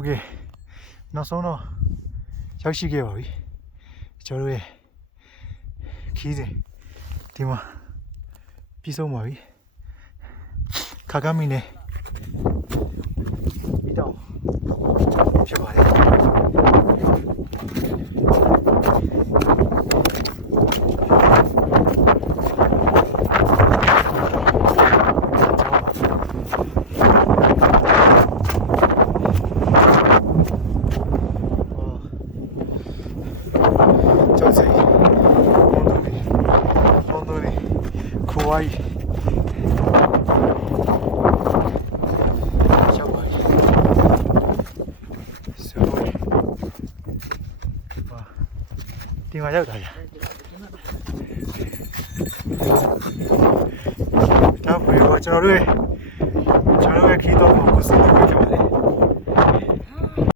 ဟုတ်ကဲ့နောက်ဆုံးတော့ရောက်ရှိခဲ့ပါပြီကျွန်တော်တို့ရဲ့ခီးစဉ်ဒီမှာပြီးဆုံးပါပြီခါကမီနဲ့ပြီးတော့ဖြစ်ပါတယ်怖いやばいすごいဒီမှာရောက်တာရဒါဘယ်လိုကျွန်တော်တို့ရဲ့ခီးတော့ကိုစစ်တူခဲ့ပါတယ်